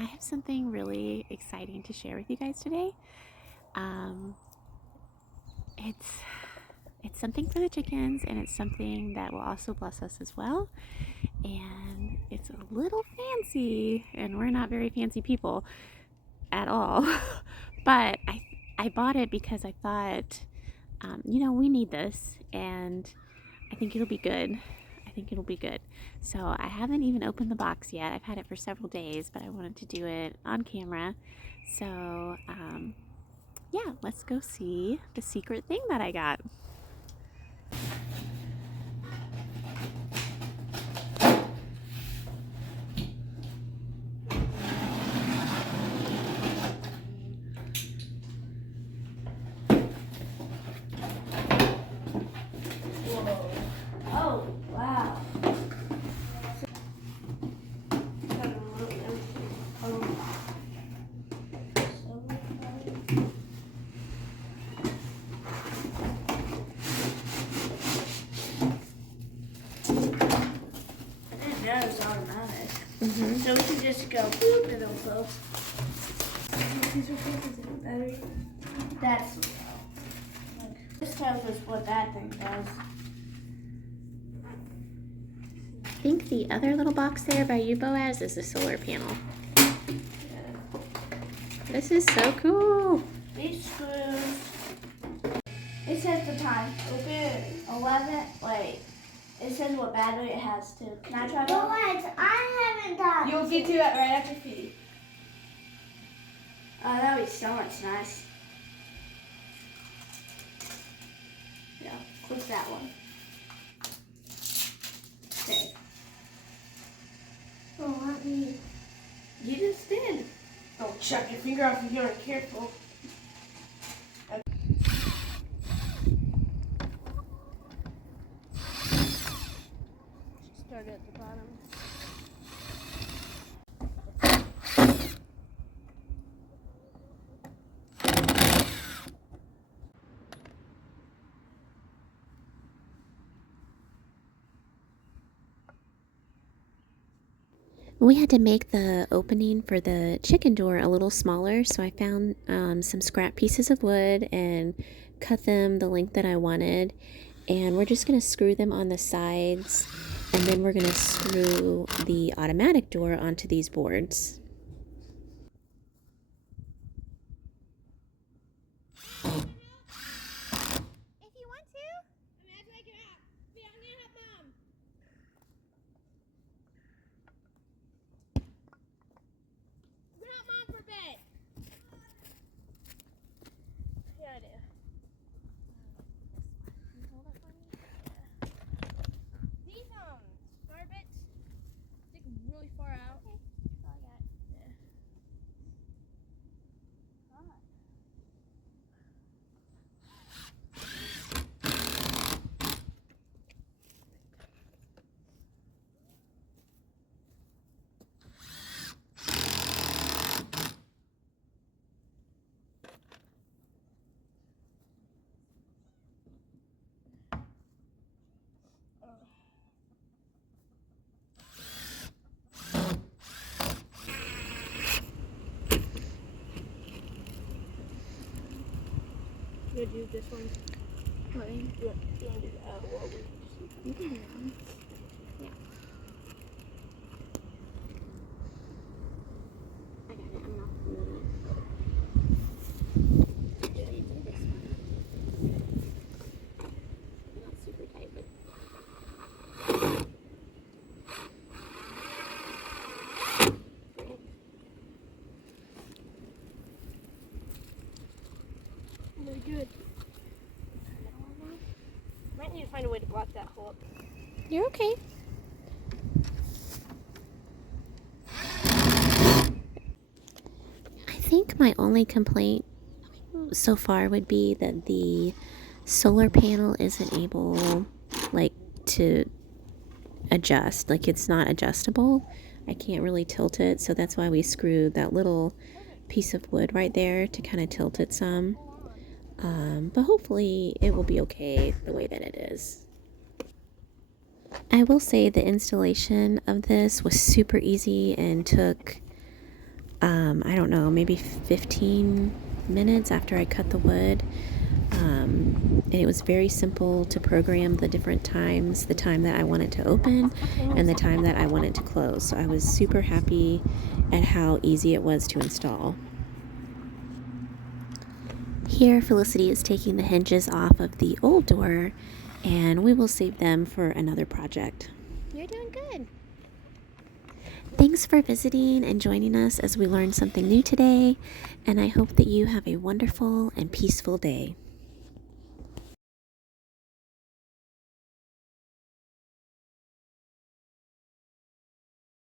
I have something really exciting to share with you guys today. Um, it's it's something for the chickens, and it's something that will also bless us as well. And it's a little fancy, and we're not very fancy people at all. But I bought it because I thought, we need this, and I think it'll be good. I think it'll be good. So I haven't even opened the box yet. I've had it for several days, but I wanted to do it on camera. So, yeah, let's go see the secret thing that I got. Whoa. Oh, wow. That is automatic. So we can just go boop and it'll close. Battery. That's this tells us what that thing does. I think the other little box there by you, Boaz, is the solar panel. This is so cool. These screws. It says the time. Open 11. Wait. It says what battery it has too. Can I try that? What? I haven't done. You'll get to it right after feed. Oh, that would be so much nice. Yeah, click that one. Okay. Oh, let me. You just did. Don't chuck your finger off if you aren't careful. Start at the bottom. We had to make the opening for the chicken door a little smaller, so I found some scrap pieces of wood and cut them the length that I wanted. And we're just going to screw them on the sides, and then we're going to screw the automatic door onto these boards. If you want to. Imagine I can help. I'm gonna help Mom. I'm gonna help Mom for a bit. Yeah, I do. Can you hold it for me? These star bits stick really far out. Okay. That's all I got. Yeah. You gonna do this one? What? You want to do that? You can do that one. Yeah. I got it. I'm not moving it. Actually, do this one. Not super tight, but. Very good. Might need to find a way to block that hole up. You're okay. I think my only complaint so far would be that the solar panel isn't able, to adjust. It's not adjustable. I can't really tilt it, so that's why we screwed that little piece of wood right there to kind of tilt it some. But hopefully it will be okay the way that it is. I will say the installation of this was super easy and took I don't know, maybe 15 minutes after I cut the wood. And it was very simple to program the different times, the time that I wanted to open and the time that I wanted to close. So I was super happy at how easy it was to install. Here, Felicity is taking the hinges off of the old door, and we will save them for another project. You're doing good. Thanks for visiting and joining us as we learned something new today, and I hope that you have a wonderful and peaceful day.